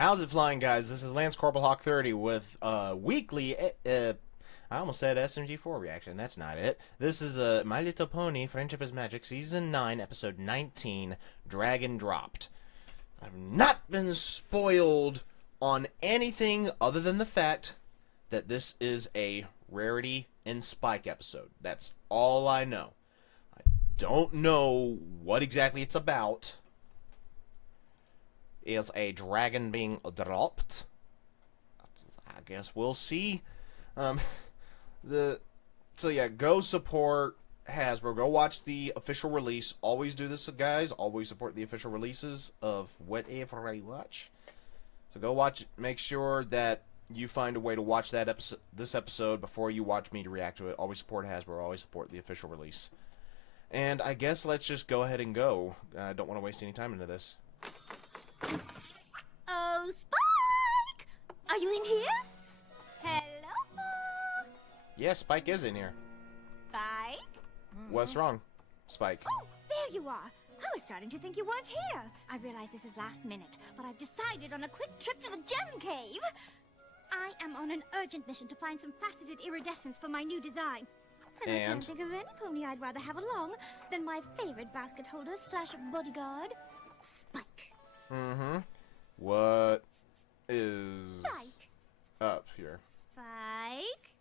How's it flying, guys? This is Lance Corporal Hawk 30 with weekly, I almost said SMG4 reaction. That's not it. This is My Little Pony, Friendship is Magic, Season 9, Episode 19, Dragon Dropped. I've not been spoiled on anything other than the fact that this is a Rarity and Spike episode. That's all I know. I don't know what exactly it's about. Is a dragon being dropped? I guess we'll see. So yeah, go support Hasbro. Go watch the official release. Always do this, guys. Always support the official releases of whatever I watch. So go watch it. Make sure that you find a way to watch that this episode before you watch me to react to it. Always support Hasbro. Always support the official release. And I guess let's just go ahead and go. I don't want to waste any time into this. Oh, Spike! Are you in here? Hello? Yeah, Spike is in here. Spike? What's wrong, Spike? Oh, there you are. I was starting to think you weren't here. I realize this is last minute, but I've decided on a quick trip to the gem cave. I am on an urgent mission to find some faceted iridescence for my new design. And I can't think of any pony I'd rather have along than my favorite basket holder / bodyguard, Spike. Mm-hmm. What is Spike. up here? Spike?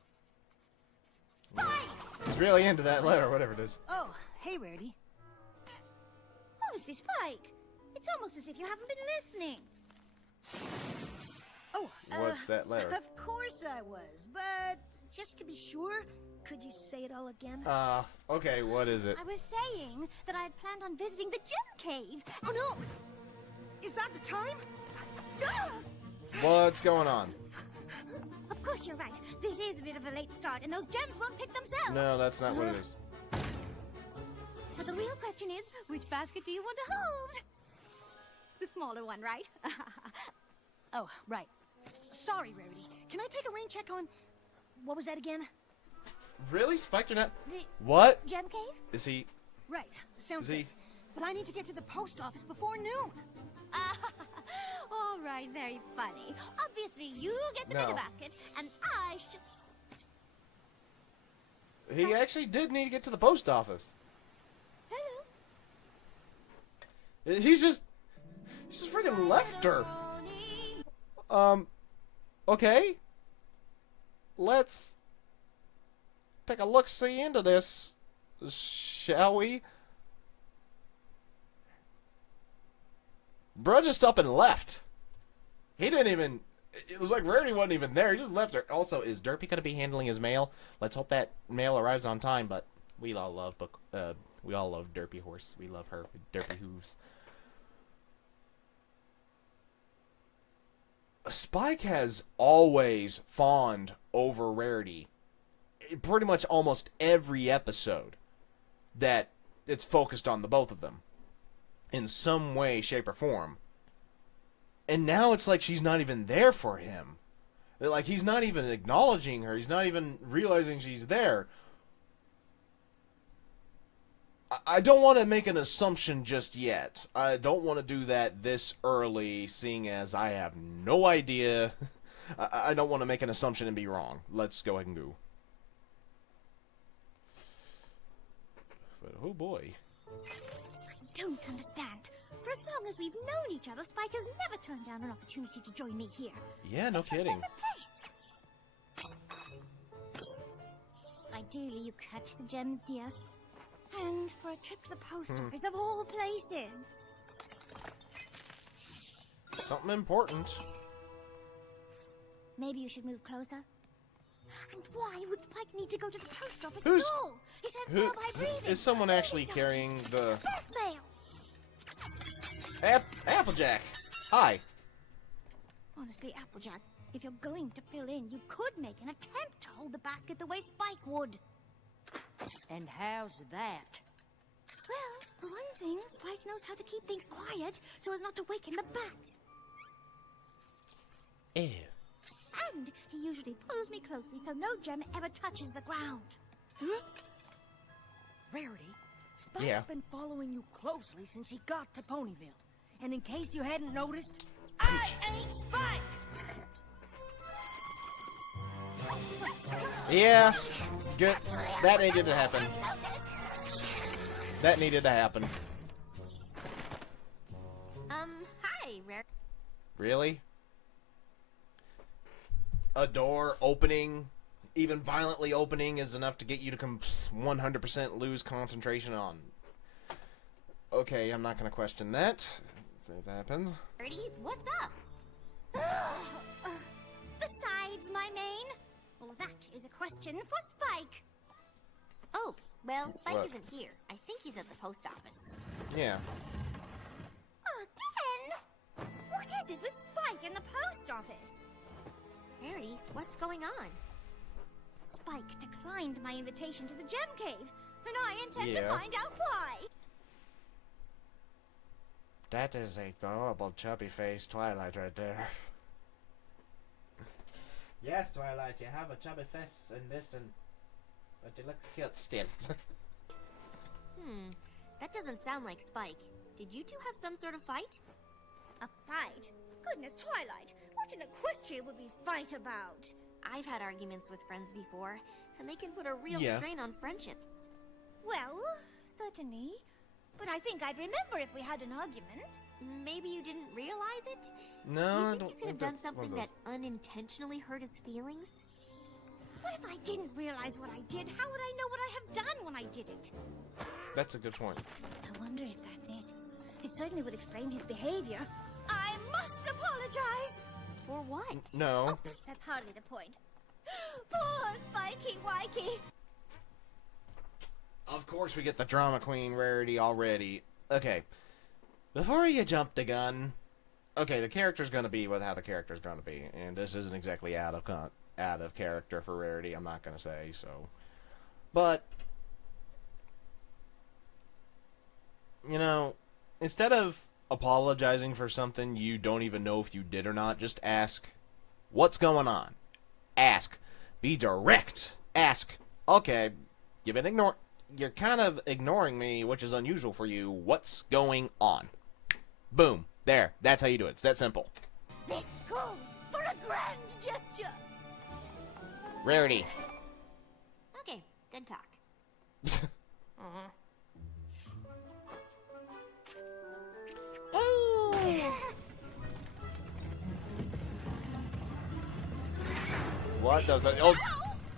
Spike! He's really into that letter, whatever it is. Oh, hey, Rarity. Honestly, Spike, it's almost as if you haven't been listening. Oh, What's that letter? Of course I was, but just to be sure, could you say it all again? Okay, what is it? I was saying that I had planned on visiting the gem cave. Oh no! Is that the time? What's going on? Of course you're right. This is a bit of a late start, and those gems won't pick themselves. No, that's not what it is. But the real question is, which basket do you want to hold? The smaller one, right? Oh, right. Sorry, Rarity. Can I take a rain check on... What was that again? Really, Spike? You're not... The What? gem cave? Is he... Right. Sounds Is he... good. But I need to get to the post office before noon. All right, very funny. Obviously, you get the bigger basket, and I should... He actually did need to get to the post office. Hello? He's just freaking left her. Okay. Let's take a look-see into this, shall we? Bruh just up and left. He didn't even... It was like Rarity wasn't even there. He just left her. Also, is Derpy going to be handling his mail? Let's hope that mail arrives on time, but we all love Derpy Horse. We love her. Derpy Hooves. Spike has always fawned over Rarity. Pretty much almost every episode that it's focused on the both of them. In some way, shape, or form. And now it's like she's not even there for him. Like, he's not even acknowledging her. He's not even realizing she's there. I don't want to make an assumption just yet. I don't want to do that this early, seeing as I have no idea. I don't want to make an assumption and be wrong. Let's go ahead and go. But, oh boy. I don't understand. For as long as we've known each other, Spike has never turned down an opportunity to join me here. Yeah, no kidding. Ideally, you catch the gems, dear. And for a trip to the post office of all places. Something important. Maybe you should move closer. And why would Spike need to go to the post office Who's- at all? He sends mail by breathing. Is someone actually carrying the... Mail. Applejack! Hi. Honestly, Applejack, if you're going to fill in, you could make an attempt to hold the basket the way Spike would. And how's that? Well, for one thing, Spike knows how to keep things quiet so as not to waken the bats. Ew. And he usually pulls me closely so no gem ever touches the ground. Rarity, Spike's been following you closely since he got to Ponyville. And in case you hadn't noticed, I ain't Spike! Yeah, good. That needed to happen. That needed to happen. Hi, Rare. Really? A door opening, even violently opening, is enough to get you to 100% lose concentration on. Okay, I'm not going to question that. If that happens. Birdie, what's up? Besides my mane? Well, that is a question for Spike. Oh, well, Spike What? isn't here. I think he's at the post office. Yeah. Again? What is it with Spike and the post office? Harry, what's going on? Spike declined my invitation to the Gem Cave, and I intend to find out why. That is a adorable chubby-faced Twilight right there. Yes, Twilight, you have a chubby face in this, but you look cute still. That doesn't sound like Spike. Did you two have some sort of fight? A fight? Goodness, Twilight, what in equestria would we fight about? I've had arguments with friends before, and they can put a real strain on friendships. Well, certainly. But I think I'd remember if we had an argument. Maybe you didn't realize it? No, Do you think you could have done something that unintentionally hurt his feelings? What if I didn't realize what I did? How would I know what I have done when I did it? That's a good point. I wonder if that's it. It certainly would explain his behavior. I must apologize! For what? No. Oh, that's hardly the point. Poor Spikey Wikey! Of course we get the drama queen Rarity already. Okay. Before you jump the gun, okay, the character's gonna be how the character's gonna be, and this isn't exactly out of character for Rarity, I'm not gonna say, so. But, you know, instead of apologizing for something you don't even know if you did or not, just ask, what's going on? Ask. Be direct. Ask, okay, you're kind of ignoring me, which is unusual for you. What's going on? Boom. There. That's how you do it. It's that simple. This calls for a grand gesture! Rarity. Okay, good talk. What does that... Ow!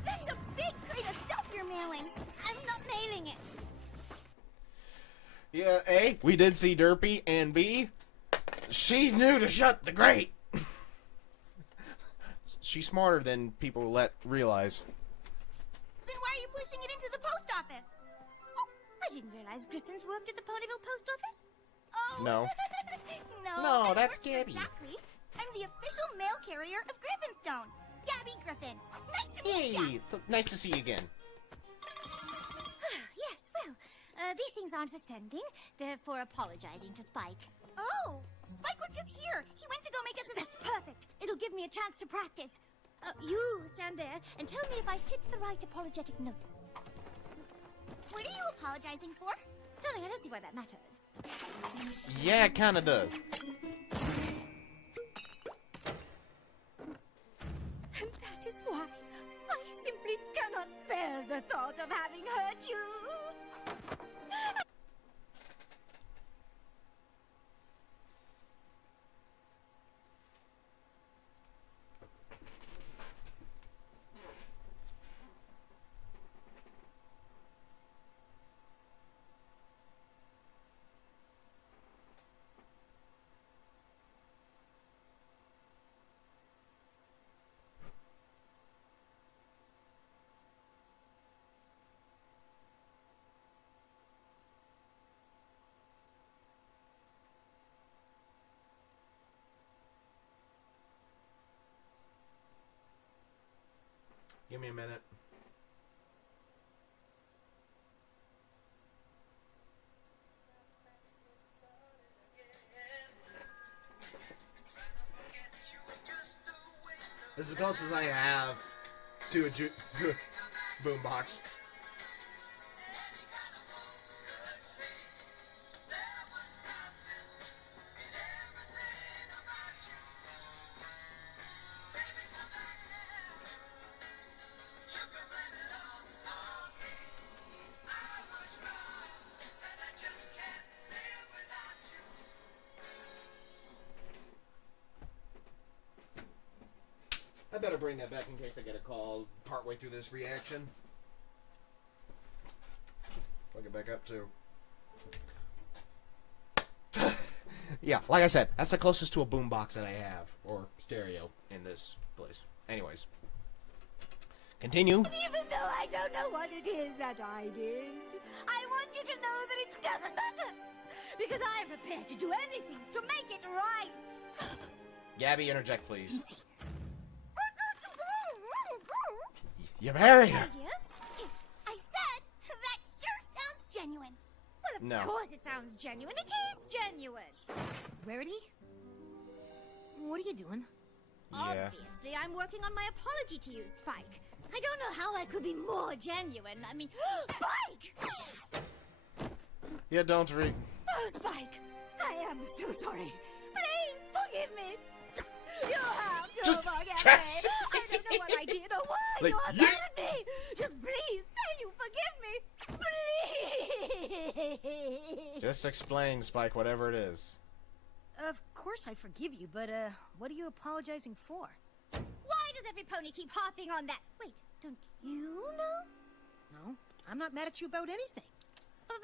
That's a big crate of stuff you're mailing. I'm not mailing it. Yeah, A, we did see Derpy, and B, she knew to shut the grate. She's smarter than people realize. Then why are you pushing it into the post office? Oh, I didn't realize Griffins worked at the Ponyville post office. Oh. No. No, No, I that's work here Gabby. Exactly. I'm the official mail carrier of Griffinstone. Gabby Griffin. Nice to meet ya. Hey, nice to see you again. Yes, well, these things aren't for sending. They're for apologizing to Spike. Oh, Spike was just here. He went to go make us... That's perfect. It'll give me a chance to practice. You stand there and tell me if I hit the right apologetic notes. What are you apologizing for? Darling, I don't see why that matters. Yeah, it kind of does. And that is why I simply cannot bear the thought of having hurt you. Give me a minute. This is as close as I have to a boombox. better bring that back in case I get a call partway through this reaction. Plug it back up too. Yeah, like I said, that's the closest to a boombox that I have, or stereo, in this place. Anyways. Continue. Even though I don't know what it is that I did, I want you to know that it doesn't matter. Because I am prepared to do anything to make it right. Gabby, interject, please. You married her. I said that sure sounds genuine. Well, of No. course it sounds genuine. It is genuine. Rarity? What are you doing? Yeah. Obviously, I'm working on my apology to you, Spike. I don't know how I could be more genuine. I mean, Spike! Yeah, don't read. Oh, Spike, I am so sorry. Please forgive me. You have to Just forgive me. trash. I don't know what I did or why Like, you abandoned me. Just please say you forgive me. Please. Just explain, Spike, whatever it is. Of course I forgive you, but, what are you apologizing for? Why does every pony keep harping on that? Wait, don't you know? No, I'm not mad at you about anything.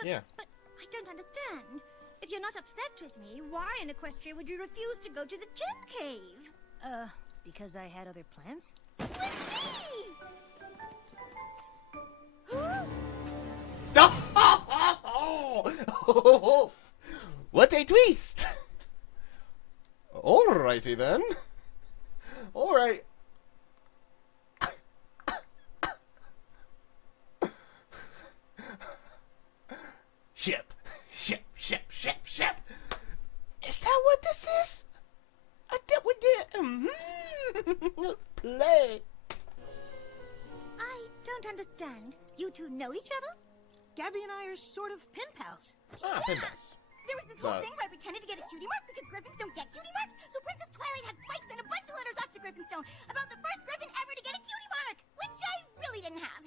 Yeah. But I don't understand. If you're not upset with me, why in Equestria would you refuse to go to the gem cave? Because I had other plans? With me! What a twist! Alrighty then. Alright. Ship. Is that what this is? We did. Play. I don't understand. You two know each other? Gabby and I are sort of pen pals. Ah, pinballs. There was this whole But- thing where I pretended to get a cutie mark because griffins don't get cutie marks. So Princess Twilight had Spike send a bunch of letters off to Griffinstone about the first griffin ever to get a cutie mark, which I really didn't have.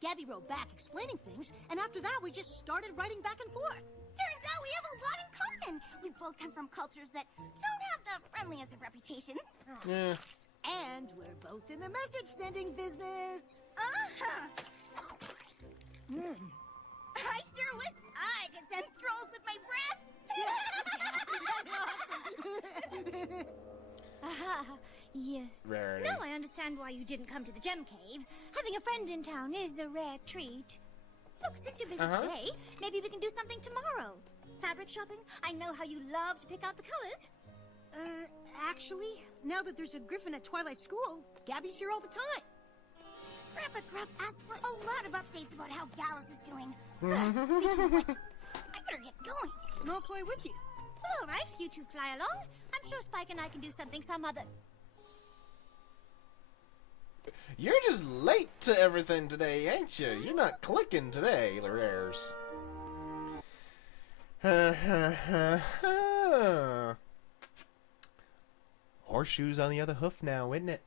Gabby wrote back explaining things, and after that we just started writing back and forth. Turns out we have a lot in common. We both come from cultures that don't have the friendliest of reputations. Yeah. And we're both in the message sending business. Uh-huh. I sure wish I could send scrolls with my breath. Aha, yes. Rarity. Now I understand why you didn't come to the gem cave. Having a friend in town is a rare treat. Look, since you're busy today, maybe we can do something tomorrow. Fabric shopping? I know how you love to pick out the colors. Actually, now that there's a griffin at Twilight School, Gabby's here all the time. Grandpa Grump asked for a lot of updates about how Gallus is doing. Speaking of which, I better get going. I'll play with you. Well, all right, you two fly along. I'm sure Spike and I can do something some other... You're just late to everything today, ain't you? You're not clicking today, the rares. Horseshoe's on the other hoof now, isn't it?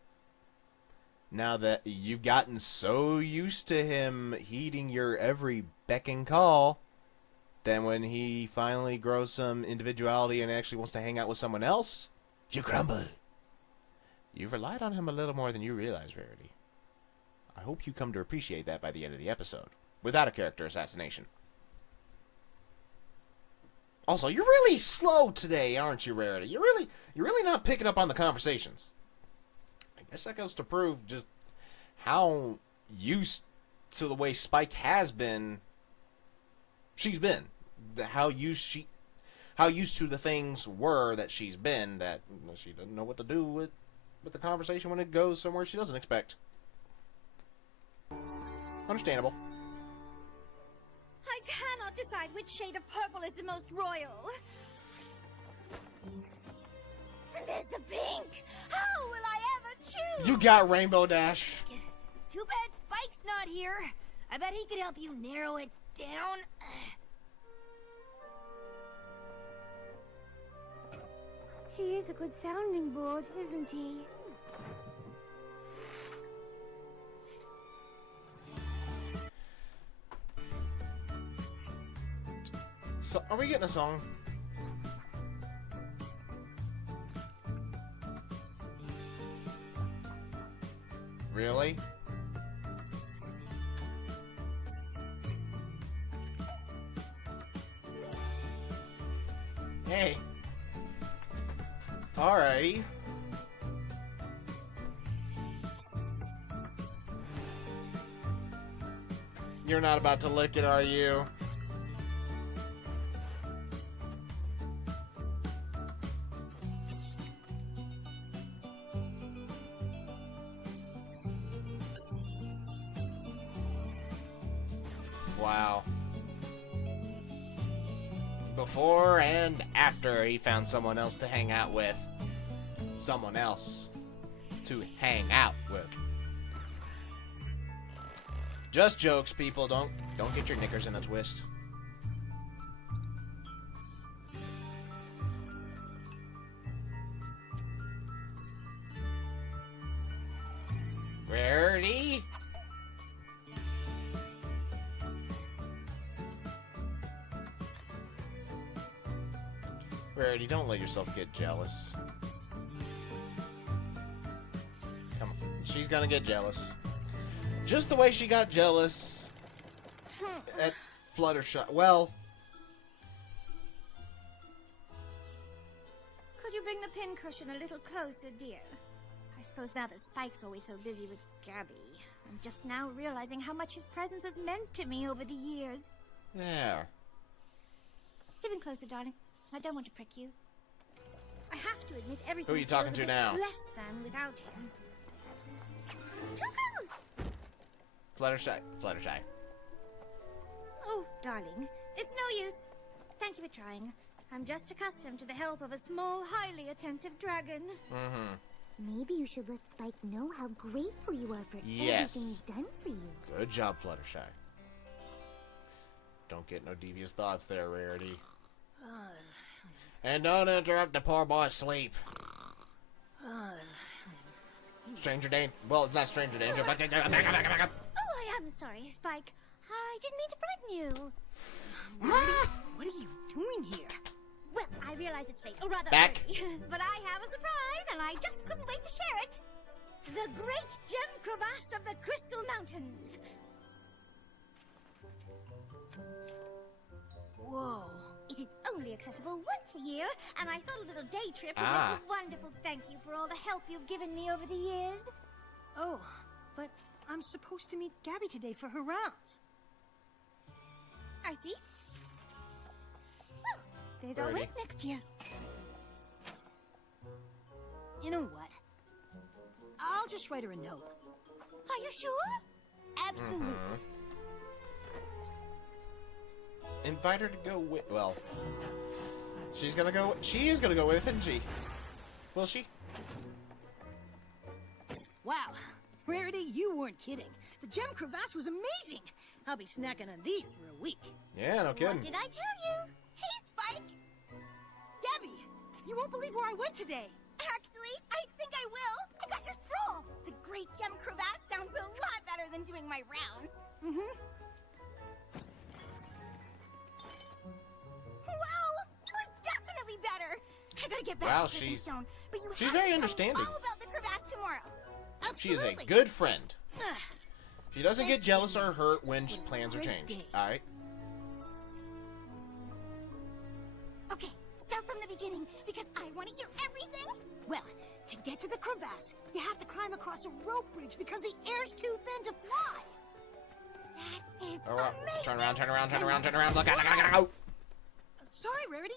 Now that you've gotten so used to him heeding your every beck and call, then when he finally grows some individuality and actually wants to hang out with someone else, you crumble. You've relied on him a little more than you realize, Rarity. I hope you come to appreciate that by the end of the episode, without a character assassination. Also, you're really slow today, aren't you, Rarity? You're really not picking up on the conversations. I guess that goes to prove just how used to the way Spike has been. She's been. How used to the things were that she's been, that she doesn't know what to do with the conversation when it goes somewhere she doesn't expect. Understandable. I cannot decide which shade of purple is the most royal. And there's the pink. How will I ever choose? You got Rainbow Dash. Too bad Spike's not here. I bet he could help you narrow it down. He is a good sounding board, isn't he? So, are we getting a song? Really? Hey. Alrighty. You're not about to lick it, are you? Wow. Before and after he found someone else to hang out with. Someone else to hang out with. Just jokes, people. Don't get your knickers in a twist. Rarity? Rarity, don't let yourself get jealous. Come on. She's gonna get jealous. Just the way she got jealous at Fluttershy. Well... Could you bring the pincushion a little closer, dear? I suppose now that Spike's always so busy with Gabby, I'm just now realizing how much his presence has meant to me over the years. There. Even closer, darling. I don't want to prick you. I have to admit everything. Who are you talking to now? Less than without him. Too close! Fluttershy. Fluttershy. Oh, darling, it's no use. Thank you for trying. I'm just accustomed to the help of a small, highly attentive dragon. Mm-hmm. Maybe you should let Spike know how grateful you are for Yes. everything he's done for you. Good job, Fluttershy. Don't get no devious thoughts there, Rarity. And don't interrupt the poor boy's sleep. Stranger danger. Well, it's not stranger danger, but... Oh, I am sorry, Spike. I didn't mean to frighten you. What are you doing here? Well, I realize it's late, or rather Back. early, but I have a surprise, and I just couldn't wait to share it. The Great Gem Crevasse of the Crystal Mountains. Whoa. It is only accessible once a year, and I thought a little day trip would Ah. make a wonderful thank you for all the help you've given me over the years. Oh, but I'm supposed to meet Gabby today for her rounds. I see. Well, there's Alrighty. always next year. You know what? I'll just write her a note. Are you sure? Absolutely. Invite her to go with... Well... She's gonna go... She is gonna go with, isn't she? Will she? Wow. Rarity, you weren't kidding. The gem crevasse was amazing. I'll be snacking on these for a week. Yeah, no kidding. What did I tell you? Hey, Spike! Gabby, you won't believe where I went today. Actually, I think I will. I got your scroll. The Great Gem Crevasse sounds a lot better than doing my rounds. Mm-hmm. Well, it was definitely better. I gotta get back Wow, to she's- Stone, but you she's have very to tell understanding. me all about the crevasse tomorrow. She is a Absolutely. good friend. Ugh. She doesn't get Thanks, jealous Rarity. or hurt when What a plans are great changed. day. Alright? Okay, start from the beginning because I want to hear everything. Well, to get to the crevasse, you have to climb across a rope bridge because the air's too thin to fly. That is Oh, wow. amazing. Turn around, turn around, turn around, turn around. Look out, look out, look out. Sorry, Rarity.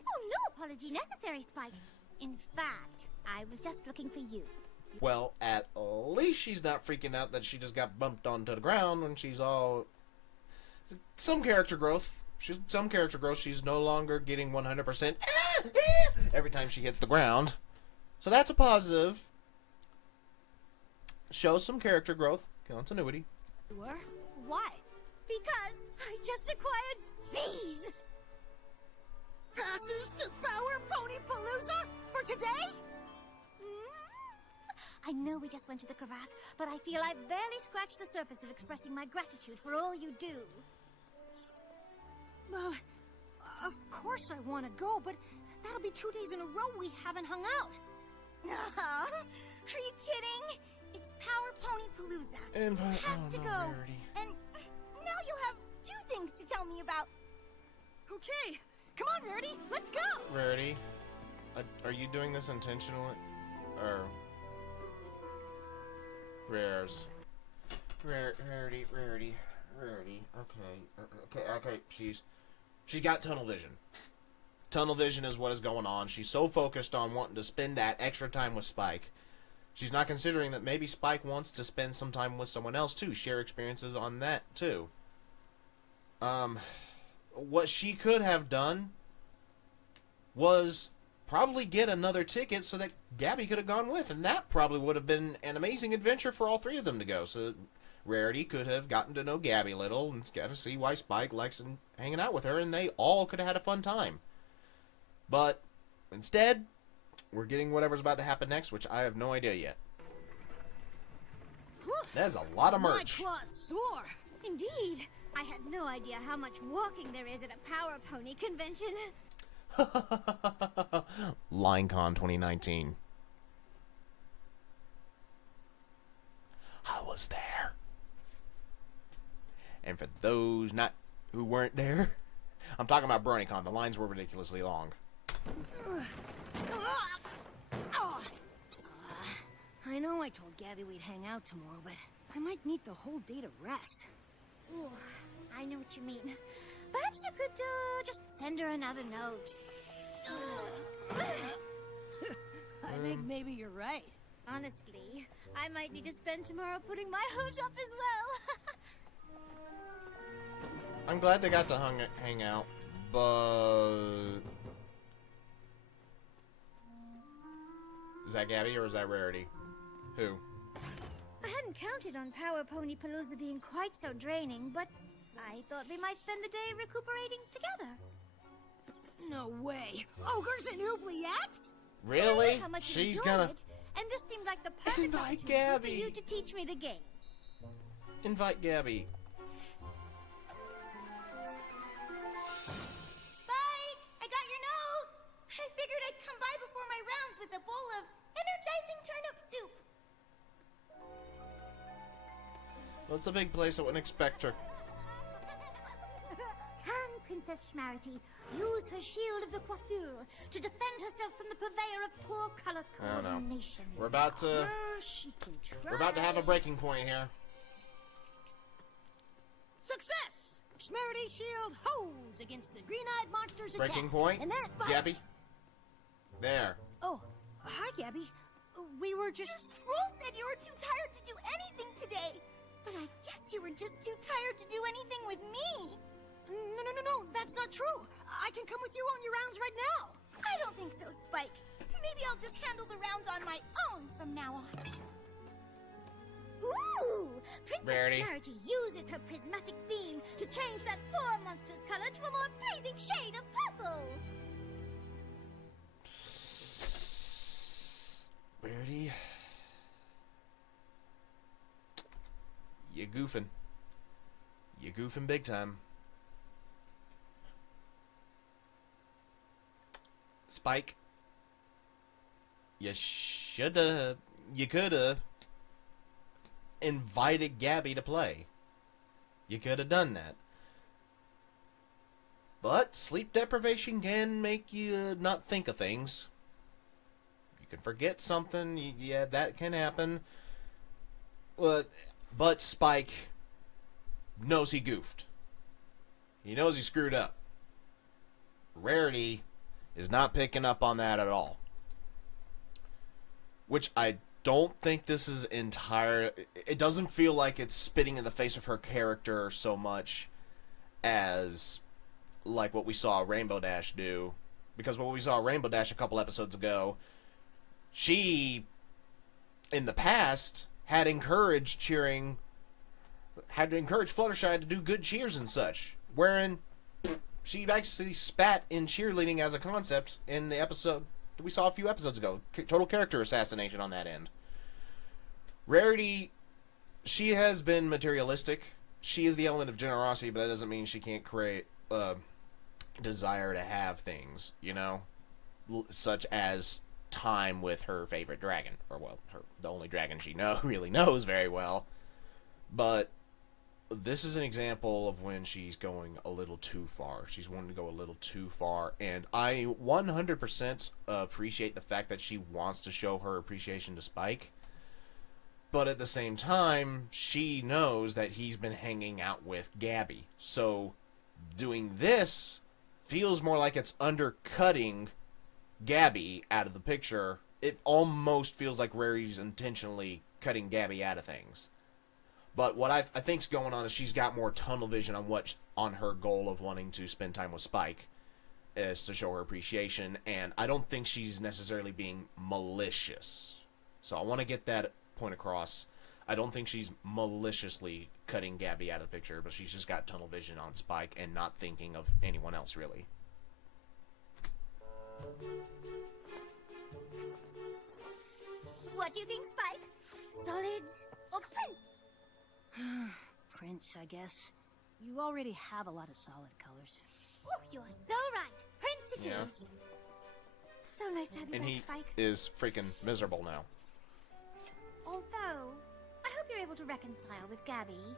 Oh, no apology necessary, Spike. In fact, I was just looking for you. Well, at least she's not freaking out that she just got bumped onto the ground when she's all... Some character growth. Some character growth. She's no longer getting 100% every time she hits the ground. So that's a positive. Shows some character growth. Continuity. You were? Why? Because I just acquired these. Passes to Power Pony Palooza for today? I know we just went to the crevasse, but I feel I've barely scratched the surface of expressing my gratitude for all you do. Well, of course I want to go, but that'll be 2 days in a row we haven't hung out. Are you kidding? It's Power Pony Palooza. Invite. You have Oh to no, go. Rarity. And now you'll have 2 things to tell me about. Okay, come on, Rarity, let's go! Rarity, are you doing this intentionally, or Rares? Rarity. Okay. She's got tunnel vision. Tunnel vision is what is going on. She's so focused on wanting to spend that extra time with Spike. She's not considering that maybe Spike wants to spend some time with someone else too, share experiences on that too. What she could have done was probably get another ticket so that Gabby could have gone with, and that probably would have been an amazing adventure for all 3 of them to go. So Rarity could have gotten to know Gabby a little and got to see why Spike likes hanging out with her, and they all could have had a fun time. But instead, we're getting whatever's about to happen next, which I have no idea yet. That's a lot of merch. My claws sore. Indeed. I had no idea how much walking there is at a Power Pony convention. LineCon 2019. I was there. And for those who weren't there, I'm talking about BronyCon. The lines were ridiculously long. I know I told Gabby we'd hang out tomorrow, but I might need the whole day to rest. Ooh, I know what you mean. Perhaps you could just send her another note. I think maybe you're right. Honestly, I might need to spend tomorrow putting my hooves up as well. I'm glad they got to hang out, but... Is that Gabby or is that Rarity? Who? I hadn't counted on Power Pony Palooza being quite so draining, but I thought we might spend the day recuperating together. No way. Ogres and oubliettes? Really? How much She's you enjoyed gonna... it, and this seemed like the perfect Invite opportunity Gabby. for you to teach me the game. Invite Gabby. Spike, I got your note. I figured I'd come by before my rounds with a bowl of energizing turnip soup. Well, it's a big place. I wouldn't expect her. Can Princess Schmarity use her shield of the coiffure to defend herself from the purveyor of poor color I don't know. coordination? We're about to... She can try. We're about to have a breaking point here. Success! Schmarity's shield holds against the green-eyed monster's attack. Breaking point. And that fight... Gabby. There. Oh, hi, Gabby. We were just... Your scroll said you were too tired to do anything today. But I guess you were just too tired to do anything with me. No, that's not true. I can come with you on your rounds right now. I don't think so, Spike. Maybe I'll just handle the rounds on my own from now on. Ooh! Princess Rarity. Schmarity uses her prismatic beam to change that poor monster's color to a more pleasing shade of purple. Rarity. You goofing. You goofing big time. Spike. You shoulda... You coulda... invited Gabby to play. You coulda done that. But sleep deprivation can make you not think of things. You can forget something. Yeah, that can happen. But Spike knows he goofed. He knows he screwed up. Rarity is not picking up on that at all. Which I don't think this is entire... It doesn't feel like it's spitting in the face of her character so much as like what we saw Rainbow Dash do. Because what we saw Rainbow Dash a couple episodes ago, she, in the past, had encouraged Fluttershy to do good cheers and such. Wherein she actually spat in cheerleading as a concept in the episode that we saw a few episodes ago. Total character assassination on that end. Rarity, she has been materialistic. She is the element of generosity, but that doesn't mean she can't create desire to have things, you know? Such as time with her favorite dragon, or well, the only dragon she really knows very well. But this is an example of when she's going a little too far. She's wanting to go a little too far, and I 100% appreciate the fact that she wants to show her appreciation to Spike. But at the same time, she knows that he's been hanging out with Gabby. So doing this feels more like it's undercutting Gabby out of the picture. It almost feels like Rarity's intentionally cutting Gabby out of things. But what I think's going on is she's got more tunnel vision on her goal of wanting to spend time with Spike, is to show her appreciation, and I don't think she's necessarily being malicious. So I want to get that point across. I don't think she's maliciously cutting Gabby out of the picture, but she's just got tunnel vision on Spike and not thinking of anyone else, really. What do you think, Spike? Solids or prints? Prints, I guess. You already have a lot of solid colors. Oh, you're so right. Prints it Yeah. is. So nice to have you And back, he Spike. is freaking miserable now. Although, I hope you're able to reconcile with Gabby.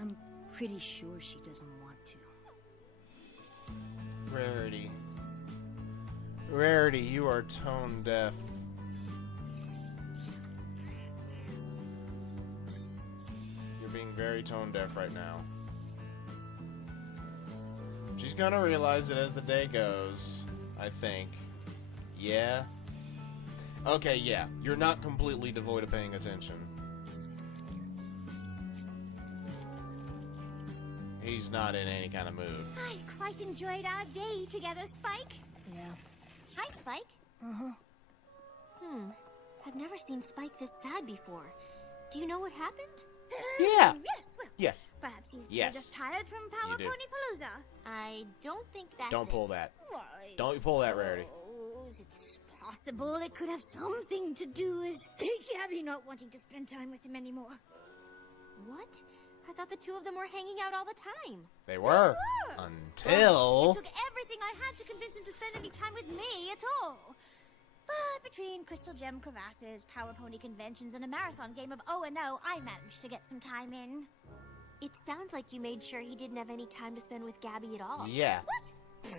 I'm pretty sure she doesn't want to. Rarity. Rarity, you are tone deaf. You're being very tone deaf right now. She's gonna realize it as the day goes, I think. Yeah? Okay, yeah. You're not completely devoid of paying attention. He's not in any kind of mood. I quite enjoyed our day together, Spike. Yeah. Hi, Spike. Uh-huh. I've never seen Spike this sad before. Do you know what happened? Yeah. Yes, well, Yes. perhaps he's still Yes. just tired from Power You do. Pony Palooza. I don't think that's Don't pull it. that. Well, Don't pull that, Rarity. It's possible it could have something to do with Gabby not wanting to spend time with him anymore. What? I thought the two of them were hanging out all the time. They were. It Until... took everything I had to convince him to spend any time with me at all. But between Crystal Gem crevasses, Power Pony conventions, and a marathon game of O&O, I managed to get some time in. It sounds like you made sure he didn't have any time to spend with Gabby at all. Yeah. What?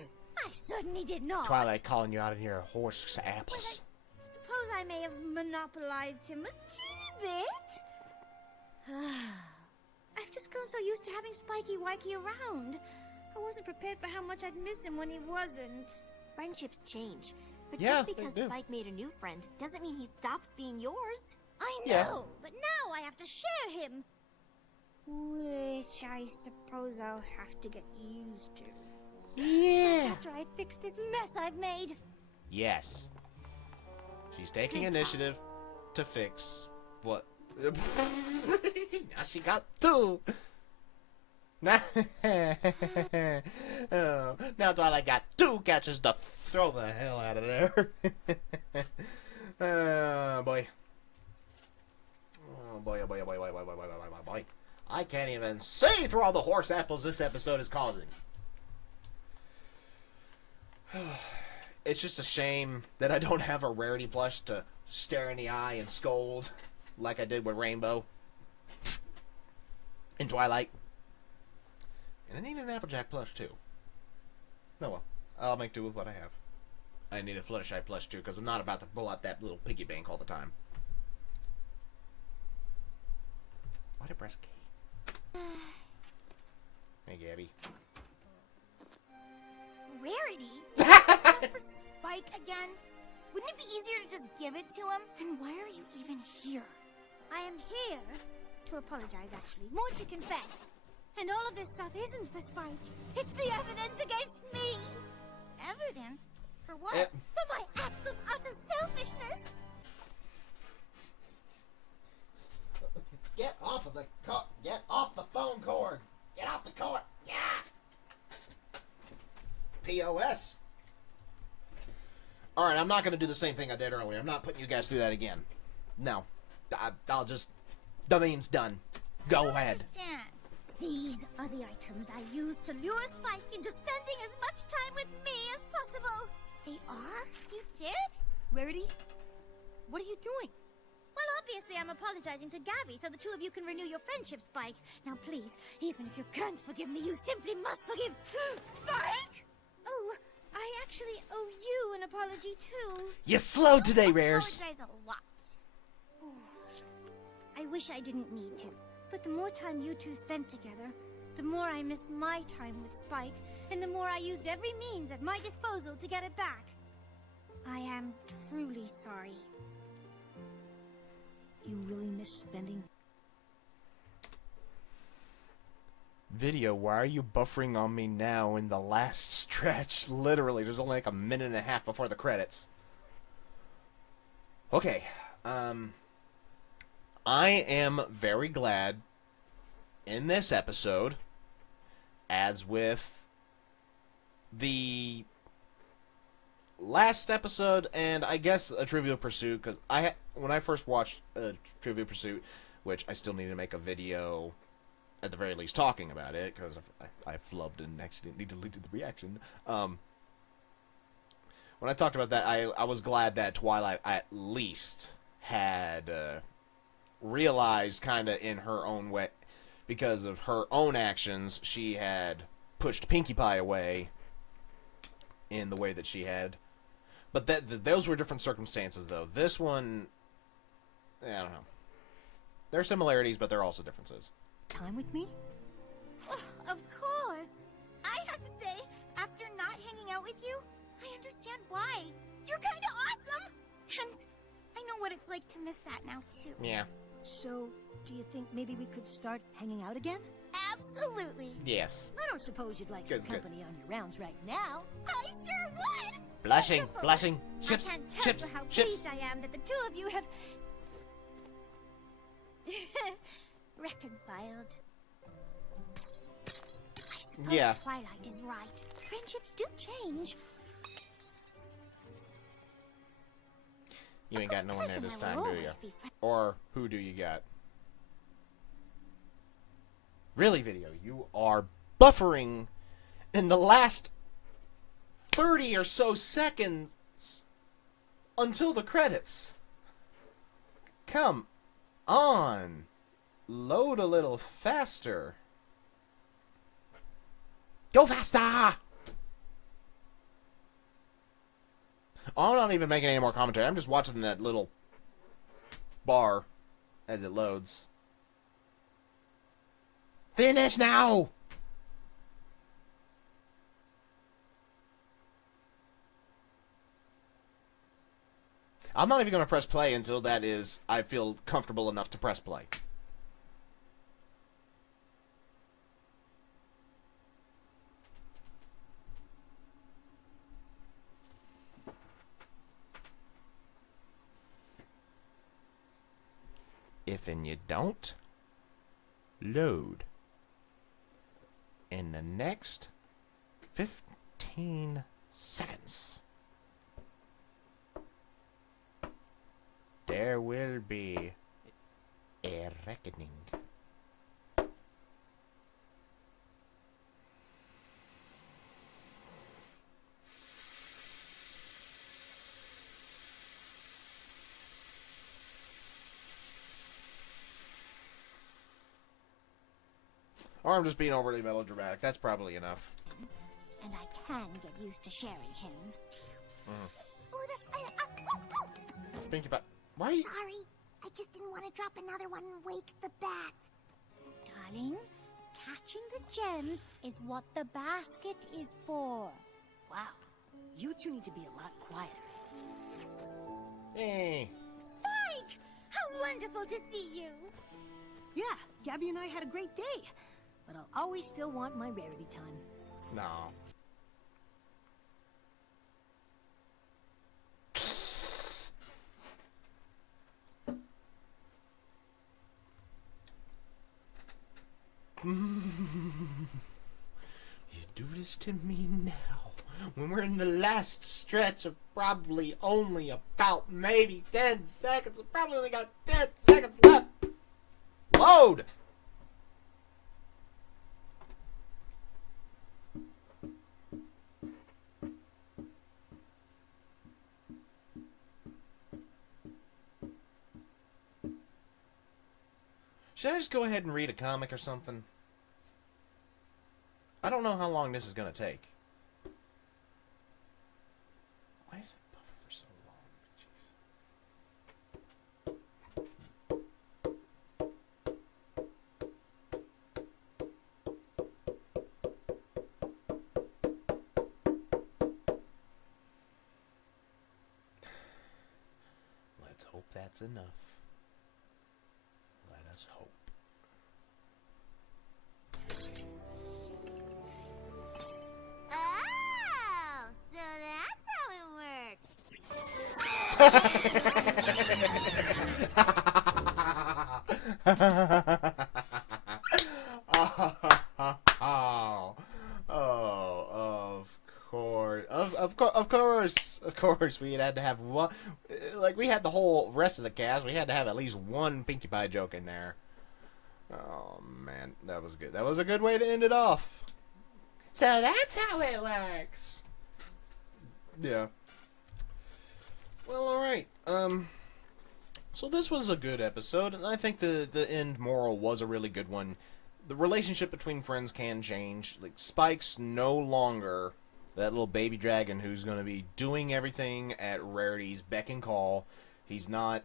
I certainly did not. Twilight calling you out in your horse apples. Suppose I may have monopolized him a teeny bit. I've just grown so used to having Spiky Wikey around. I wasn't prepared for how much I'd miss him when he wasn't. Friendships change. But Yeah, just because they do. Spike made a new friend doesn't mean he stops being yours. I know, Yeah. but now I have to share him. Which I suppose I'll have to get used to. Yeah. After I fix this mess I've made. Yes. She's taking initiative to fix what... now she got two. Now, oh, now Twilight got two catches to throw the hell out of there. Oh boy. Oh boy, oh boy, oh boy, oh boy, oh boy, oh boy, oh boy, oh boy. I can't even see through all the horse apples this episode is causing. It's just a shame that I don't have a Rarity plush to stare in the eye and scold like I did with Rainbow in Twilight. And I need an Applejack plush too. Oh well, I'll make do with what I have. I need a Fluttershy plush too, because I'm not about to pull out that little piggy bank all the time. Why did I press K? Hey, Gabby. Rarity? For Spike again? Wouldn't it be easier to just give it to him? And why are you even here? I am here to apologize, actually. More to confess. And all of this stuff isn't for Spike. It's the evidence against me. Evidence? For what? For my acts of utter selfishness. Get off of the get off the phone cord. Get off the cord. Yeah. POS. All right, I'm not going to do the same thing I did earlier. I'm not putting you guys through that again. No. I'll just... The meme's done. Go ahead. Understand. These are the items I used to lure Spike into spending as much time with me as possible. They are? You did? Rarity, what are you doing? Well, obviously I'm apologizing to Gabby so the two of you can renew your friendship, Spike. Now please, even if you can't forgive me, you simply must forgive Spike! Oh, I actually owe you an apology too. You're slow today, Rares. I apologize a lot. I wish I didn't need to, but the more time you two spent together, the more I missed my time with Spike, and the more I used every means at my disposal to get it back. I am truly sorry. You really miss spending? Video, why are you buffering on me now in the last stretch? Literally, there's only like a minute and a half before the credits. Okay, I am very glad in this episode, as with the last episode, and I guess a Trivial Pursuit, because when I first watched Trivial Pursuit, which I still need to make a video, at the very least, talking about it, because I flubbed and accidentally deleted the reaction. When I talked about that, I was glad that Twilight at least had realized, kind of in her own way, because of her own actions, she had pushed Pinkie Pie away in the way that she had. But those were different circumstances, though. This one, I don't know. There are similarities, but there are also differences. Time with me? Oh, of course. I have to say, after not hanging out with you, I understand why. You're kind of awesome. And I know what it's like to miss that now, too. Yeah. So, do you think maybe we could start hanging out again? Absolutely. Yes. I don't suppose you'd like some company on your rounds right now. I sure would. Blushing, blushing. Ships, I can't tell ships, you how ships. pleased I am that the two of you have reconciled. I suppose Yeah. Twilight is right. Friendships do change. You ain't got no one there this time, do you? Be friends. Or who do you got? Really, Video, you are buffering in the last 30 or so seconds until the credits. Come on. Load a little faster. Go faster! I'm not even making any more commentary. I'm just watching that little bar as it loads. Finish now! I'm not even going to press play until that is, I feel comfortable enough to press play. If and you don't, load. In the next 15 seconds, there will be a reckoning. Or I'm just being overly melodramatic. That's probably enough. And I can get used to sharing him. Think about... Why are you... Sorry, I just didn't want to drop another one and wake the bats. Darling, catching the gems is what the basket is for. Wow, you two need to be a lot quieter. Hey. Spike! How wonderful to see you! Yeah, Gabby and I had a great day. But I'll always still want my Rarity time. No. You do this to me now, when we're in the last stretch of probably only about maybe 10 seconds. We've probably only got 10 seconds left. Load! Should I just go ahead and read a comic or something? I don't know how long this is going to take. Why is it buffer for so long? Jeez. Let's hope that's enough. Let us hope. Oh, so that's how it works. Of course, we had to have one. Like, we had the whole rest of the cast. We had to have at least one Pinkie Pie joke in there. Oh man, that was good. That was a good way to end it off. So that's how it works. Yeah. Well, all right. So this was a good episode, and I think the end moral was a really good one. The relationship between friends can change. Like, Spike's no longer that little baby dragon who's going to be doing everything at Rarity's beck and call. He's not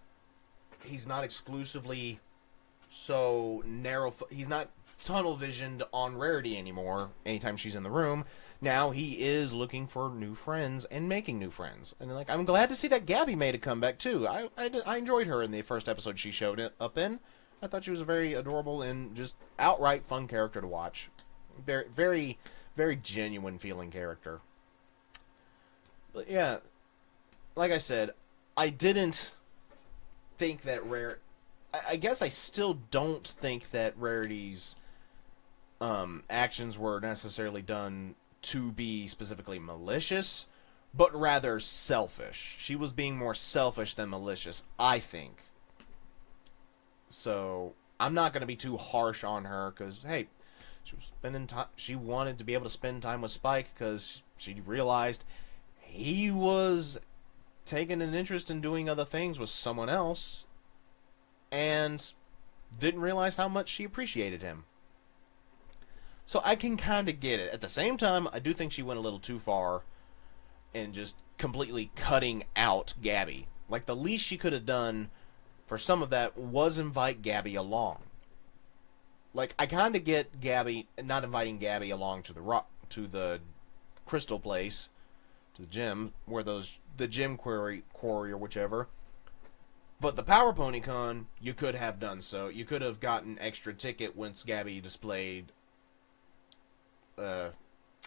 exclusively so narrow. He's not tunnel visioned on Rarity anymore anytime she's in the room. Now he is looking for new friends and making new friends. And like, I'm glad to see that Gabby made a comeback too. I enjoyed her in the first episode she showed up in. I thought she was a very adorable and just outright fun character to watch. Very, very, very genuine feeling character. But yeah, like I said, I didn't think that I guess I still don't think that Rarity's actions were necessarily done to be specifically malicious, but rather selfish. She was being more selfish than malicious, I think. So I'm not going to be too harsh on her because, hey, she was spending time. She wanted to be able to spend time with Spike because she realized he was taking an interest in doing other things with someone else, and didn't realize how much she appreciated him. So I can kind of get it. At the same time, I do think she went a little too far in just completely cutting out Gabby. Like, the least she could have done for some of that was invite Gabby along. Like, I kind of get Gabby not inviting Gabby along to the crystal place, to the gym, where the gym quarry or whichever. But the Power Pony Con, you could have done so. You could have gotten extra ticket once Gabby displayed,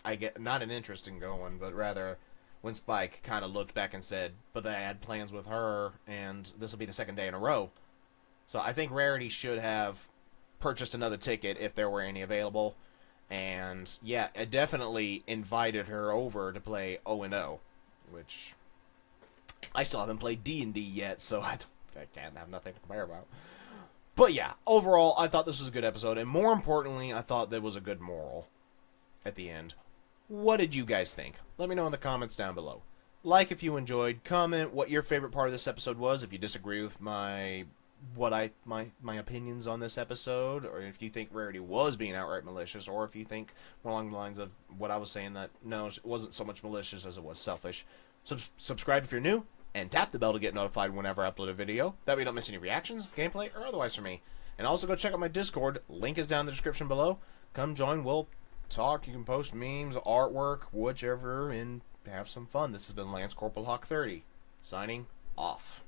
I get not an interest in going, but rather when Spike kind of looked back and said, but I had plans with her, and this will be the second day in a row. So I think Rarity should have purchased another ticket if there were any available. And yeah, it definitely invited her over to play O&O, which I still haven't played D&D yet, so I can't have nothing to compare about. But yeah, overall, I thought this was a good episode, and more importantly, I thought there was a good moral at the end. What did you guys think? Let me know in the comments down below. Like if you enjoyed, comment what your favorite part of this episode was, if you disagree with my opinions on this episode, or if you think Rarity was being outright malicious, or if you think more along the lines of what I was saying, that no, it wasn't so much malicious as it was selfish. Subscribe if you're new, and tap the bell to get notified whenever I upload a video. That way you don't miss any reactions, gameplay, or otherwise from me. And also go check out my Discord. Link is down in the description below. Come join, we'll talk. You can post memes, artwork, whichever, and have some fun. This has been Lance Corporal Hawk 30, signing off.